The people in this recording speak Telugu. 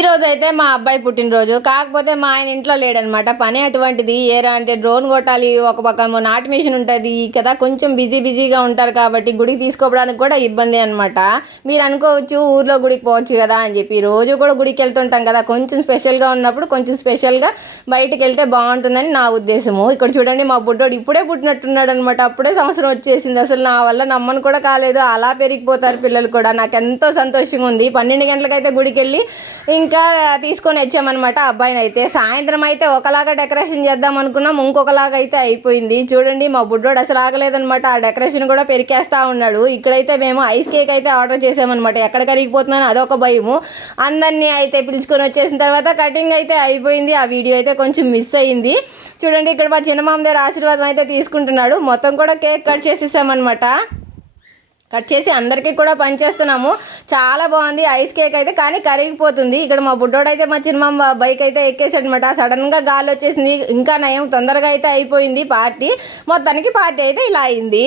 ఈరోజు అయితే మా అబ్బాయి పుట్టినరోజు. కాకపోతే మా ఆయన ఇంట్లో లేడనమాట. పని అటువంటిది. ఏరా అంటే డ్రోన్ కొట్టాలి, ఒక పక్క నాటు మిషన్ ఉంటుంది కదా, కొంచెం బిజీగా ఉంటారు కాబట్టి గుడికి తీసుకోవడానికి కూడా ఇబ్బంది అనమాట. మీరు అనుకోవచ్చు ఊర్లో గుడికి పోవచ్చు కదా అని చెప్పి. రోజు కూడా గుడికి వెళ్తుంటాం కదా, కొంచెం స్పెషల్గా ఉన్నప్పుడు కొంచెం స్పెషల్గా బయటికి వెళ్తే బాగుంటుందని నా ఉద్దేశము. ఇక్కడ చూడండి, మా బుడ్డోడు ఇప్పుడే పుట్టినట్టున్నాడు అనమాట. అప్పుడే సంవత్సరం వచ్చేసింది. అసలు నా వల్ల నమ్మను కూడా కాలేదు. అలా పెరిగిపోతారు పిల్లలు కూడా. నాకు ఎంతో సంతోషంగా ఉంది. 12 గంటలకైతే గుడికి వెళ్ళి ఇంకా తీసుకొని వచ్చామన్నమాట అబ్బాయిని. అయితే సాయంత్రం అయితే ఒకలాగా డెకరేషన్ చేద్దాం అనుకున్నాం, ఇంకొకలాగా అయితే అయిపోయింది. చూడండి, మా బుడ్డోడు అసలు ఆగలేదనమాట. ఆ డెకరేషన్ కూడా పెరికేస్తూ ఉన్నాడు. ఇక్కడైతే మేము ఐస్ కేక్ అయితే ఆర్డర్ చేసామన్నమాట. ఎక్కడ కరిగిపోతున్నాను అదొక భయము. అందరినీ అయితే పిలుచుకొని వచ్చేసిన తర్వాత కటింగ్ అయితే అయిపోయింది. ఆ వీడియో అయితే కొంచెం మిస్ అయింది. చూడండి, ఇక్కడ మా చిన్నమామ దగ్గర ఆశీర్వాదం అయితే తీసుకుంటున్నాడు. మొత్తం కూడా కేక్ కట్ చేసేసామన్నమాట. కట్ చేసి అందరికీ కూడా పంచేస్తున్నాము. చాలా బాగుంది ఐస్ కేక్ అయితే, కానీ కరిగిపోతుంది. ఇక్కడ మా బుడ్డోడు అయితే మా చిన్నమ్మ బైక్ అయితే ఎక్కేసాడు అనమాట. సడన్గా గాలి వచ్చేసింది. ఇంకా నయం, తొందరగా అయితే అయిపోయింది పార్టీ. మొత్తానికి పార్టీ అయితే ఇలా అయింది.